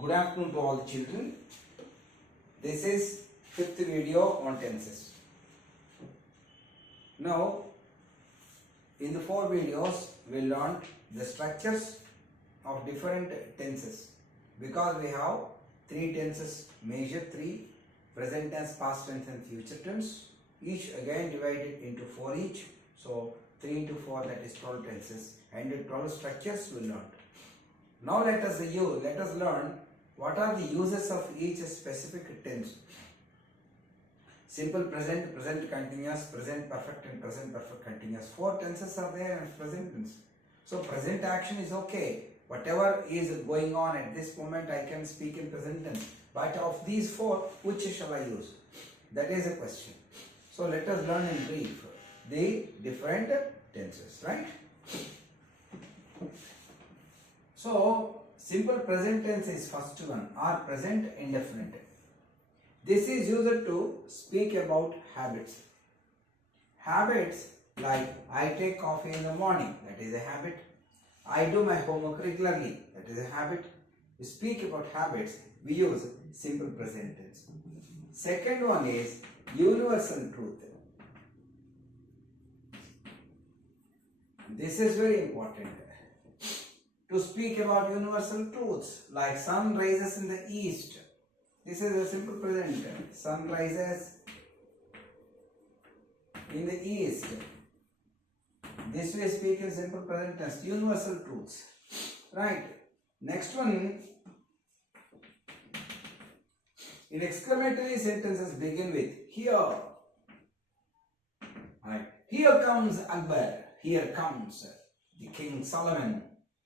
Good afternoon to all the children. This is fifth video on tenses. Now, in the 4 videos, we learned the structures of different tenses. Because we have 3 tenses, major 3, present tense, past tense and future tense. Each again divided into 4 each. So, 3 into 4, that is 12 tenses. And the 12 structures we learned. Now let us learn what are the uses of each specific tense. Simple present, present continuous, present perfect and present perfect continuous. 4 tenses are there in present tense. So present action is okay. Whatever is going on at this moment, I can speak in present tense. But of these 4, which shall I use? That is a question. So let us learn in brief the different tenses, right? So, simple present tense is first one, or present indefinite. This is used to speak about habits. Habits like I take coffee in the morning, that is a habit. I do my homework regularly, that is a habit. We speak about habits, we use simple present tense. Second one is universal truth. This is very important. To speak about universal truths like sun rises in the east. This is a simple present. Sun rises in the east. This we speak in simple present tense. Universal truths. Right. Next one. In exclamatory sentences begin with here. Right. Here comes Akbar. Here comes the King Solomon.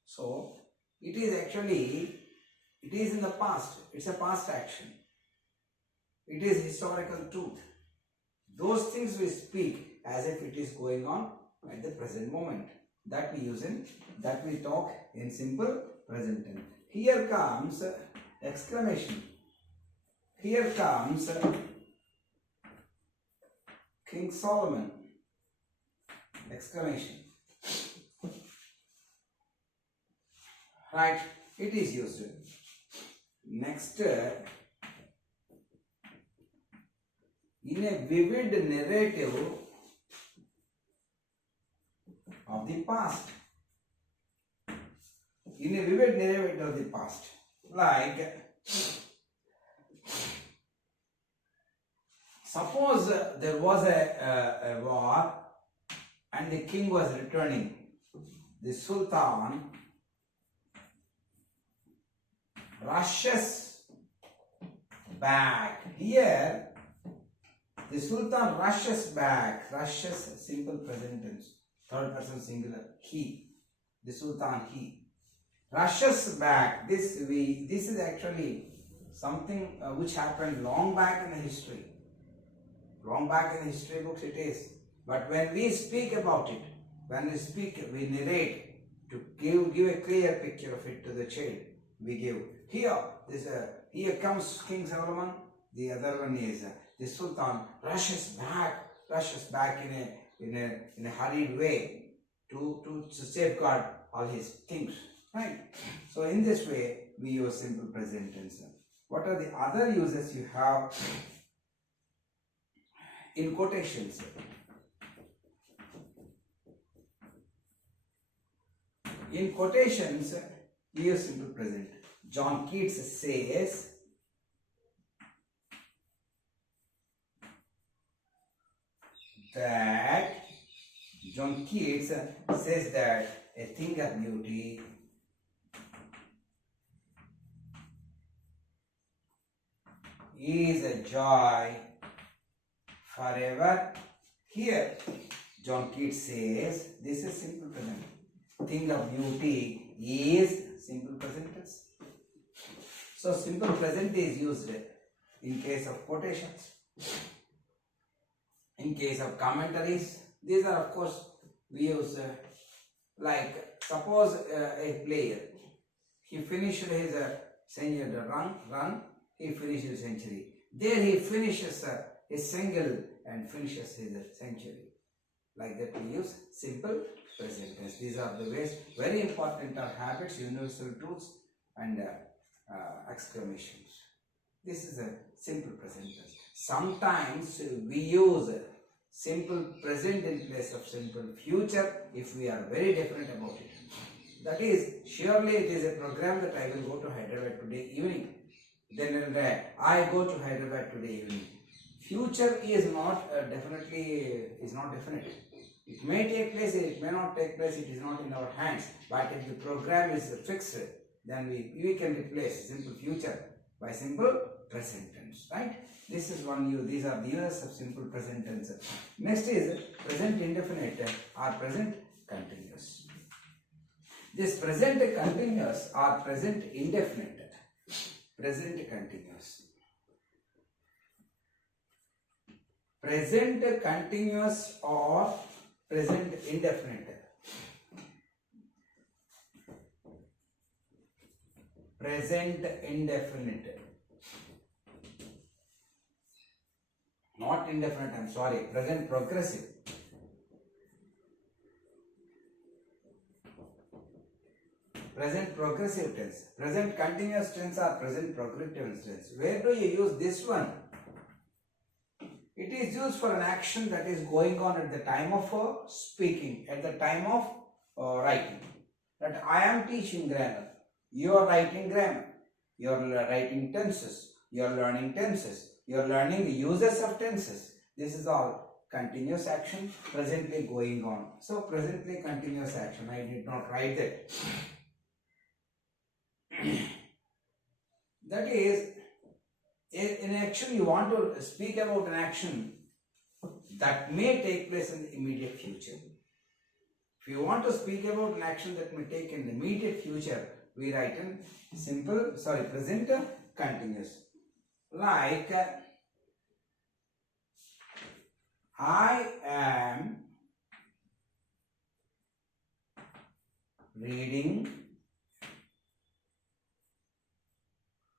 So, it is in the past, it's a past action. It is historical truth. Those things we speak as if it is going on at the present moment. That we talk in simple present tense. Here comes exclamation. Here comes King Solomon. Exclamation. Right, it is used. Next, in a vivid narrative of the past. In a vivid narrative of the past. Like, suppose there was a war and the king was returning. The Sultan rushes back. Here, the Sultan rushes back. Rushes, simple present tense. Third person singular. He. The Sultan, he. Rushes back. This is actually something which happened long back in the history. Long back in the history books it is. But when we speak about it, we narrate to give a clear picture of it to the child. We give here comes King Solomon. The other one is the Sultan rushes back in a hurried way to safeguard all his things, right? So in this way we use simple present tense. What are the other uses you have in quotations? In quotations, we use simple present. John Keats says, that a thing of beauty is a joy forever. Here, John Keats says, this is simple present. Thing of beauty is simple present tense. So simple present is used in case of quotations, in case of commentaries. These are, of course, we use like suppose a player, he finished his century run, he finished his century. There he finishes his single and finishes his century. Like that we use simple present tense. These are the ways. Very important are habits, universal truths, and exclamations. This is a simple present tense. Sometimes we use simple present in place of simple future if we are very definite about it. That is, surely it is a program that I will go to Hyderabad today evening. Then I go to Hyderabad today evening. Future is not definitely is not definite. It may take place, it may not take place. It is not in our hands. But if the program is fixed, then we can replace simple future by simple present tense, right? This is one use. These are the uses of simple present tense. Next is present indefinite or present continuous. This present continuous or present indefinite. Present continuous. Present continuous or present indefinite. Present indefinite. Not indefinite, I am sorry. Present progressive. Present progressive tense. Present continuous tense or present progressive tense. Where do you use this one? It is used for an action that is going on at the time of speaking, at the time of writing. That I am teaching grammar. You are writing grammar. You are writing tenses. You are learning tenses. You are learning the uses of tenses. This is all continuous action presently going on. So presently continuous action. I did not write that. That is, in action you want to speak about an action that may take place in the immediate future. If you want to speak about an action that may take in the immediate future, we write in present continuous. Like, I am reading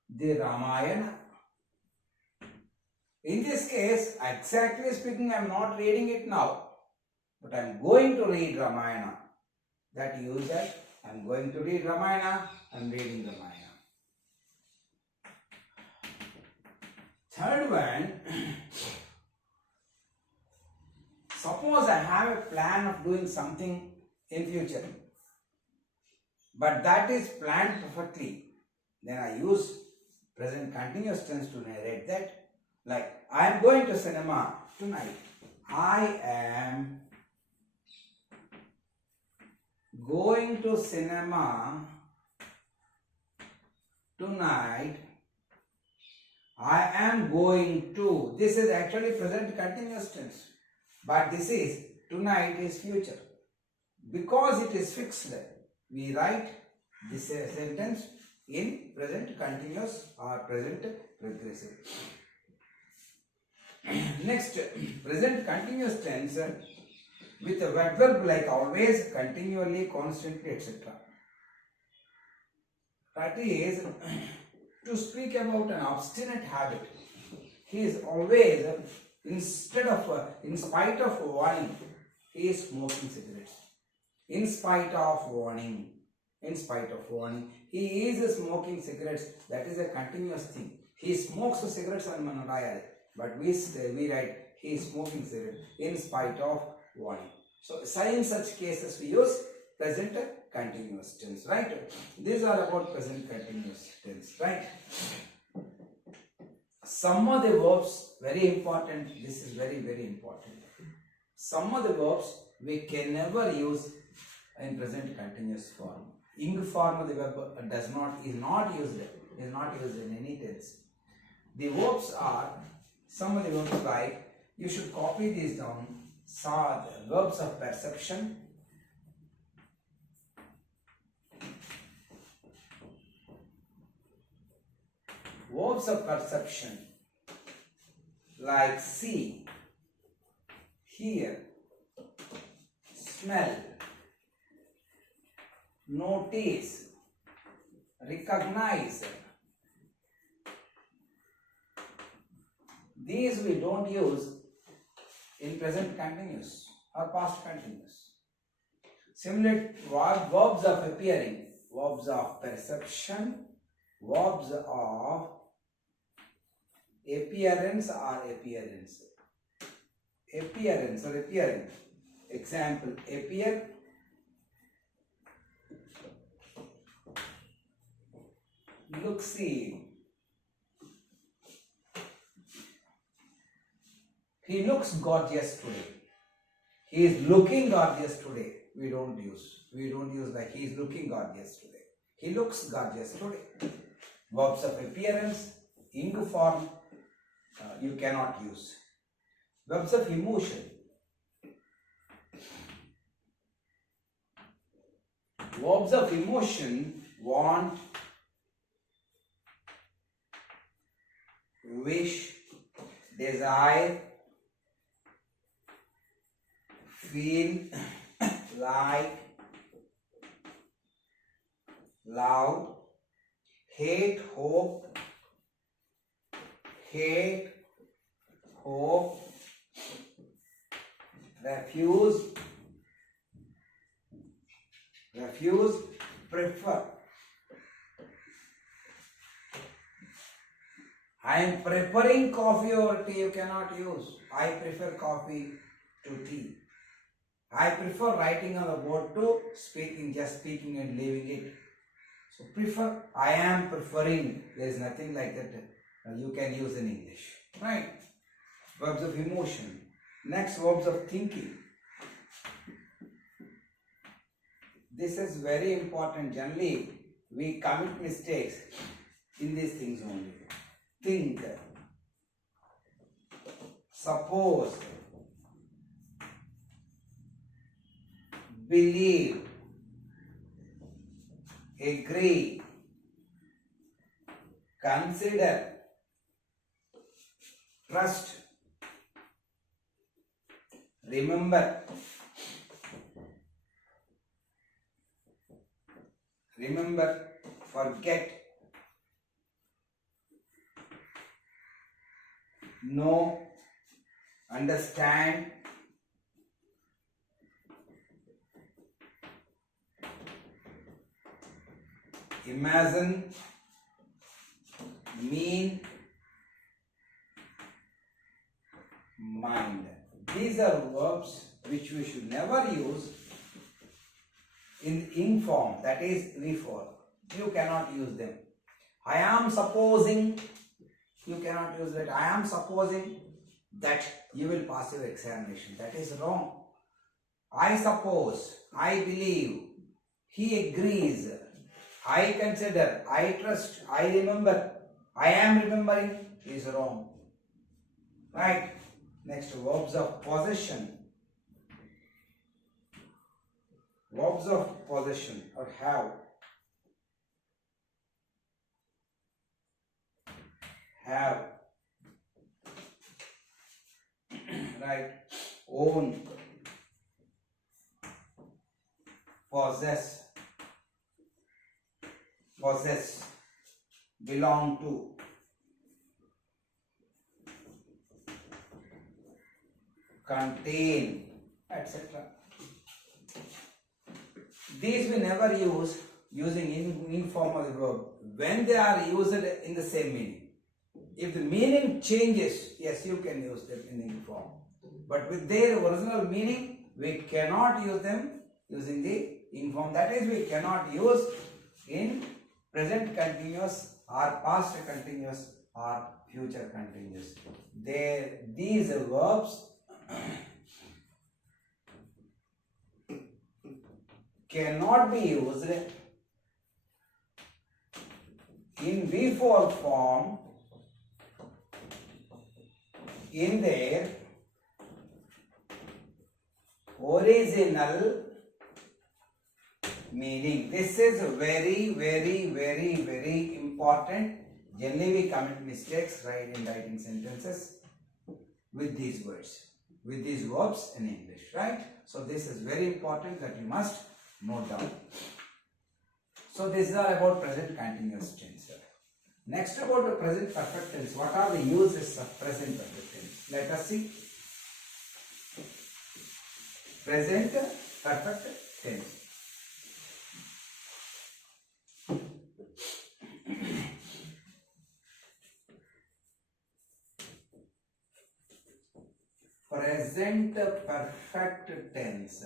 the Ramayana. In this case, exactly speaking, I am not reading it now, but I am going to read Ramayana. That use that I am going to read Ramayana, I am reading Ramayana. Third one, suppose I have a plan of doing something in future, but that is planned perfectly. Then I use present continuous tense to narrate that. Like, I am going to cinema tonight. I am going to cinema tonight. I am going to. This is actually present continuous tense. But this is tonight is future. Because it is fixed, we write this sentence in present continuous or present progressive. Next, present continuous tense with a verb like always, continually, constantly, etc. That is, to speak about an obstinate habit. He is always, in spite of warning, he is smoking cigarettes. In spite of warning, he is smoking cigarettes. That is a continuous thing. He smokes cigarettes and manarayal. But we write he is smoking cigarette in spite of warning. So in such cases we use present continuous tense, right? These are about present continuous tense, right? Some of the verbs, very important. This is very, very important. Some of the verbs we can never use in present continuous form. Ing form of the verb is not used in any tense. The verbs are, some of the verbs like, you should copy these down. Saw the verbs of perception, like see, hear, smell, notice, recognize. These we don't use in present continuous or past continuous. Similar verbs of appearing, verbs of perception, Verbs of appearance or appearance. Appearance or appearing. Example, appear, look, see. He looks gorgeous today. He is looking gorgeous today. We don't use like he is looking gorgeous today. He looks gorgeous today. Verbs of appearance, ing form, you cannot use. Verbs of emotion. Verbs of emotion, want, wish, desire, feel, like, love, hate, hope, refuse, prefer. I am preferring coffee over tea, you cannot use. I prefer coffee to tea. I prefer writing on the board to speaking, just speaking and leaving it. So prefer, I am preferring, there is nothing like that you can use in English. Right? Verbs of emotion. Next, verbs of thinking. This is very important. Generally, we commit mistakes in these things only. Think, suppose, believe, agree, consider, trust, remember, forget, know, understand, imagine, mean, mind. These are verbs which we should never use in ing form, that is we form. You cannot use them. I am supposing, you cannot use that. I am supposing that you will pass your examination. That is wrong. I suppose, I believe, he agrees, I consider, I trust, I remember, I am remembering is wrong. Right? Next, verbs of possession. Verbs of possession or have. Have. Right? Own. Possess. Possess. Belong to. Contain, etc. These we never use using informal verb when they are used in the same meaning. If the meaning changes, yes, you can use them in inform. But with their original meaning, we cannot use them using the inform. That is, we cannot use in present continuous or past continuous or future continuous. These verbs cannot be used in V4 form in their original meaning. This is very, very, very, very important. Generally, we commit mistakes in writing sentences with these words, with these verbs in English, right? So this is very important that you must note down. So these are about present continuous tense. Next, about the present perfect tense. What are the uses of present perfect tense? Let us see. Present perfect tense. present perfect tense.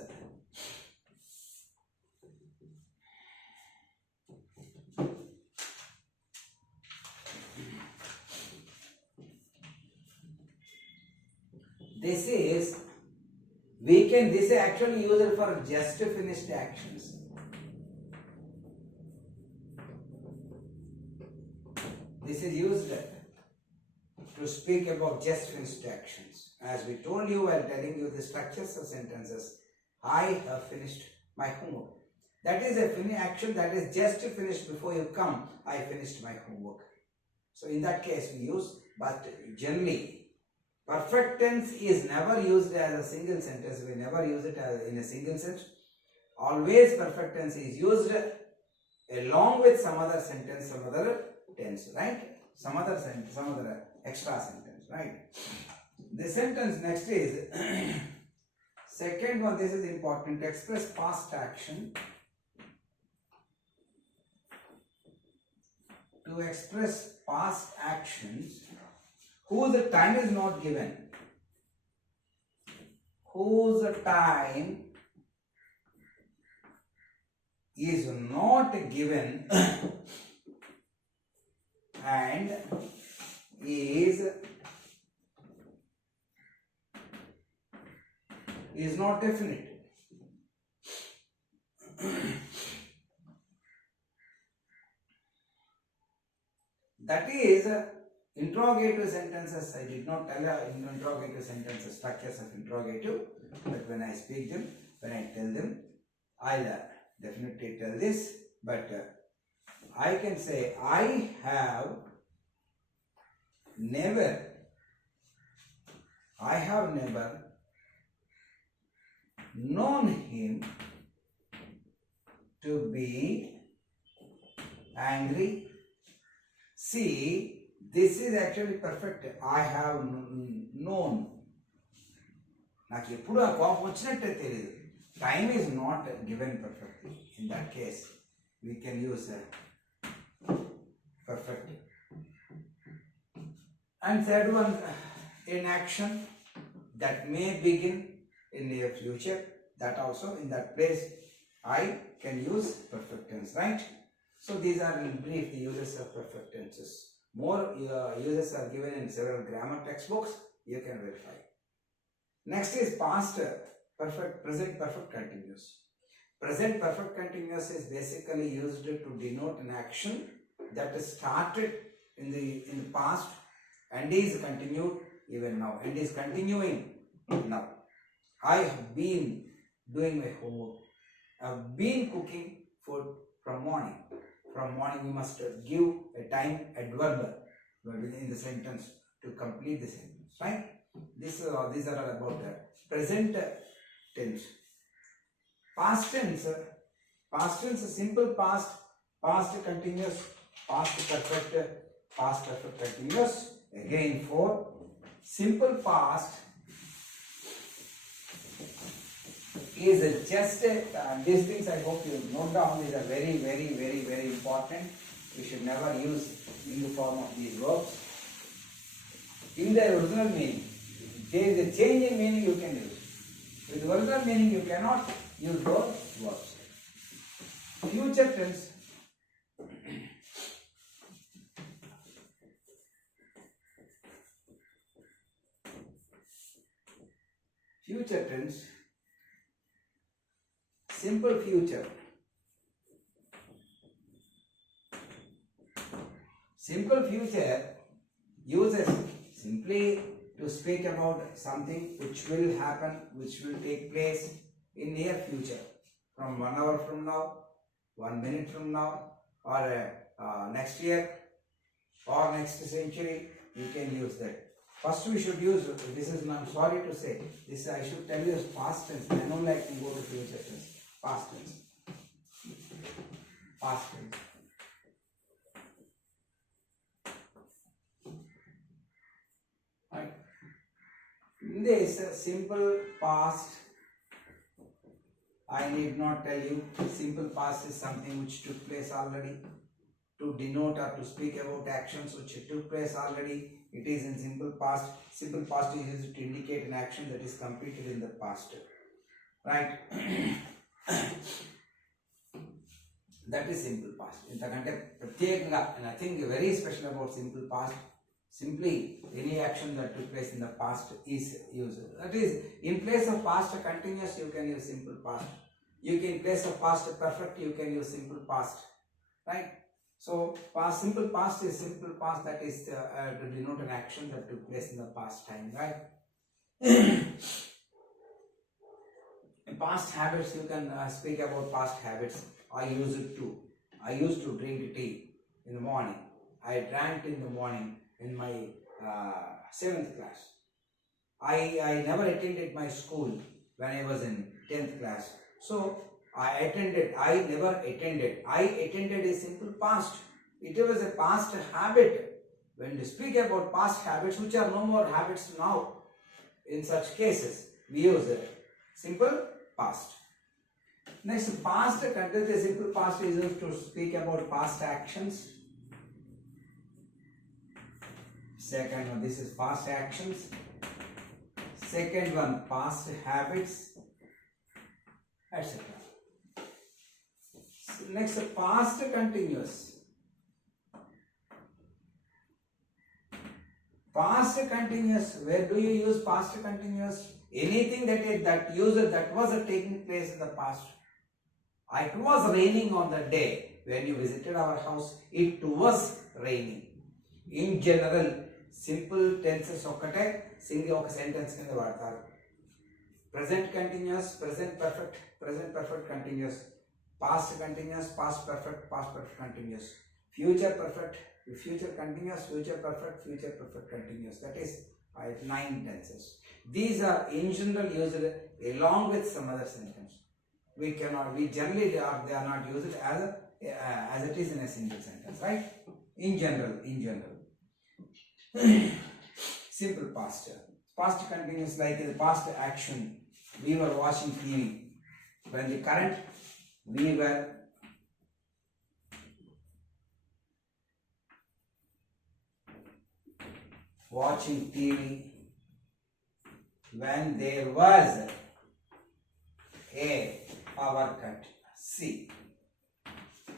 This is this is actually used for just finished actions. This is used to speak about just finished actions. As we told you while telling you the structures of sentences, I have finished my homework. That is a action that is just finished before you come. I finished my homework. So in that case we use, but generally perfect tense is never used as a single sentence. We never use it as in a single sentence. Always perfect tense is used along with some other sentence, some other tense, right? Some other sentence, some other extra sentence, right? The sentence next is second one. This is important. To express past action. To express past actions whose time is not given. Whose time is not given and is not definite. That is interrogative sentences. I did not tell interrogative sentences, structures of interrogative, but when I speak them, when I tell them, I'll definitely tell this, but I can say, I have never known him to be angry. See, this is actually perfect. I have known. నాకు ఎప్పుడు ఆ కోపం వచ్చినట్టే తెలియదు. Time is not given perfectly. In that case, we can use perfect. And third one, in action that may begin in near future. That also, in that place, I can use perfect tense, right? So these are in brief the uses of perfect tenses. More uses are given in several grammar textbooks. You can verify. Next is past perfect, present perfect continuous. Present perfect continuous is basically used to denote an action that is started in the past and is continued even now and is continuing now. I have been doing my homework. I have been cooking food from morning. From morning we must give a time adverb within the sentence to complete the sentence, right? These are all about the present tense. Past tense, simple past, past continuous, past perfect continuous. Again, for simple past is just these things I hope you note down. These are very, very, very, very important. You should never use in the form of these verbs. In their original meaning, there is a change in meaning you can use. With original meaning you cannot use those verbs. Future tense. Future tense. Simple future. Simple future uses simply to speak about something which will happen, which will take place in near future, from 1 hour from now, 1 minute from now, or next year, or next century. You can use that. First we should use, this is, I'm sorry to say, this I should tell you is past tense. I don't like to go to future tense. Past tense. Past tense. Right. In this simple past, I need not tell you. Simple past is something which took place already. to denote or to speak about actions which took place already. It is in simple past. Simple past is used to indicate an action that is completed in the past. Right? That is simple past. ఇంతకంటే ప్రత్యేకంగా nothing very special about simple past. Simply any action that took place in the past is used. That is, in place of past continuous you can use simple past. You can, in place of past perfect you can use simple past. Right? So simple past is simple past that is to denote an action that took place in the past time. Right? In past habits you can speak about past habits. I used to drink tea in the morning. I drank in the morning in my 7th class. I never attended my school when I was in 10th class. So I never attended. I attended a simple past. It was a past habit. When we speak about past habits, which are no more habits now, in such cases, we use a simple past. Next, past continuous simple past is used to speak about past actions. Second one, this is past actions. Second one, past habits, etc. Next, past continuous. Past continuous, where do you use past continuous? Anything that was taking place in the past. It was raining on the day when you visited our house. It was raining. In general, simple tenses ఒకటే single ఒక sentence కింద వాడతారు. Present continuous, present perfect continuous, past continuous, past perfect continuous, future perfect, future continuous, future perfect continuous. That is 9 tenses. These are in general used along with some other sentence. We generally they are not used as it is in a single sentence, right? In general. Simple past. Past continuous, like the past action. We were watching TV. When the current, we were watching TV when there was a power cut. See,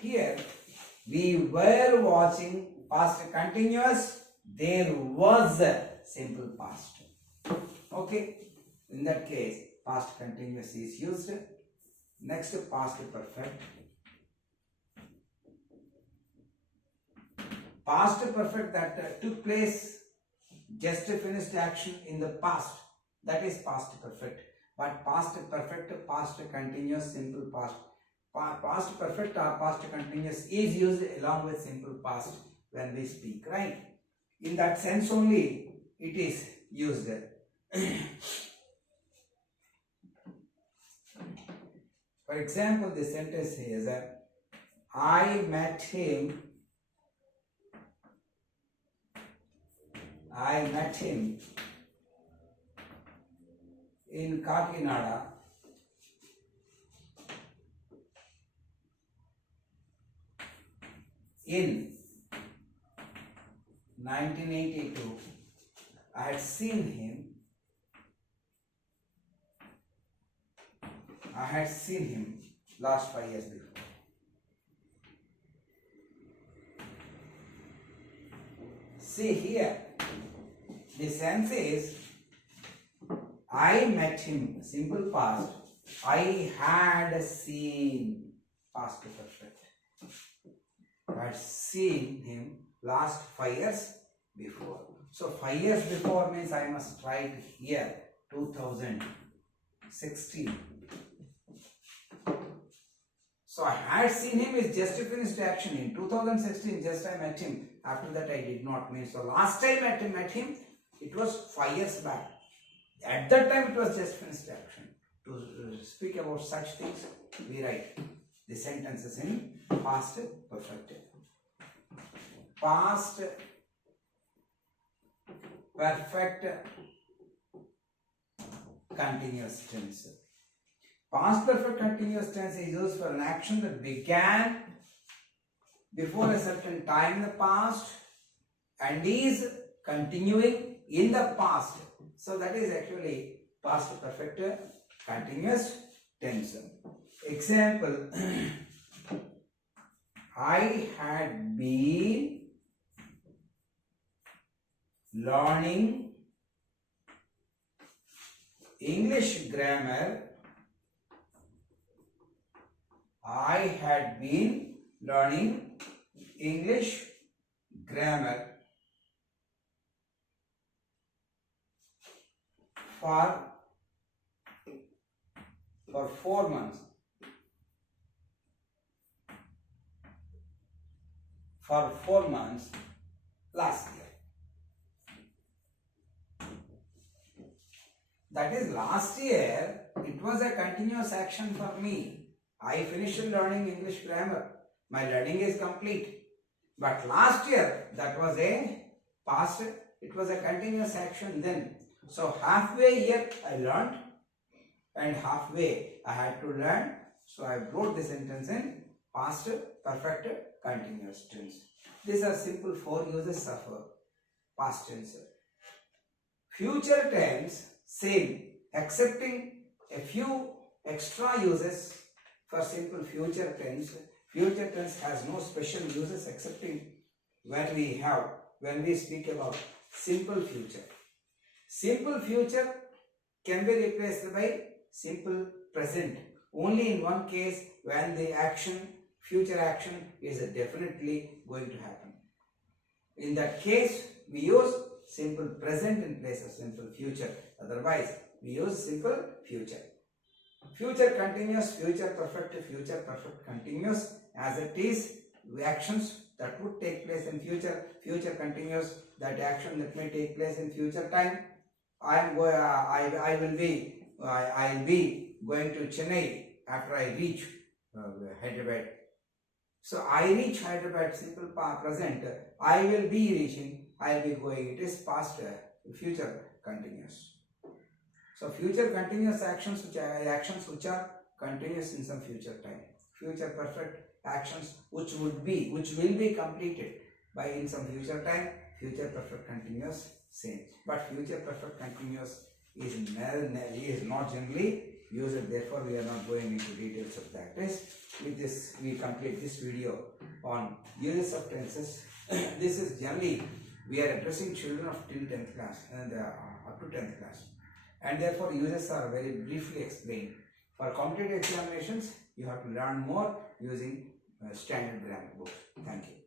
here we were watching past continuous, there was a simple past. Okay, in that case past continuous is used. Next, past perfect. Past perfect that took place, just finished action in the past, that is past perfect. But past perfect, past continuous, simple past. Past perfect or past continuous is used along with simple past when we speak, right? In that sense only it is used. For example, the sentence is I met him in Kakinada in 1982. I had seen him last 5 years before. See here, the sense is I met him, simple past. I had seen, past perfect. I had seen him last 5 years before. So 5 years before means I must write here 2016. So I had seen him is just a finished action. In 2016, just I met him. After that I did not mean. So last time I met him, it was 5 years back. At that time it was just finished action. To speak about such things, we write the sentences in past perfect. Past perfect continuous tense. Past perfect continuous tense is used for an action that began before a certain time in the past and is continuing in the past. So that is actually past perfect continuous tense. Example, I had been learning English grammar. I had been learning English grammar for 4 months. For 4 months last year. That is, last year it was a continuous action for me. I finished learning English grammar. My learning is complete. But last year that was a past, it was a continuous action then. So halfway year I learned and halfway I had to learn. So I wrote the sentence in past perfect continuous tense. These are simple 4 uses of past tense. Future tense, same, excepting a few extra uses for simple future tense. Future tense has no special uses excepting when we speak about simple future. Simple future can be replaced by simple present only in one case, when the future action is definitely going to happen. In that case, we use simple present in place of simple future. Otherwise, we use simple future. Future continuous, future perfect continuous, as it is actions that would take place in future. Future continuous, that action that may take place in future time. I'll be going to Chennai after I reach Hyderabad. So I reach Hyderabad, simple present. I will be reaching, I will be going. It is past future continuous. So future continuous actions which are continuous in some future time. Future perfect actions which will be completed by in some future time. Future perfect continuous, same. But future perfect continuous is not generally used. Therefore, we are not going into details of that. With this, we complete this video on uses of tenses. This is generally we are addressing children of till 10th class and up to 10th class, and therefore uses are very briefly explained. For competitive examinations, you have to learn more using standard grammar books. Thank you.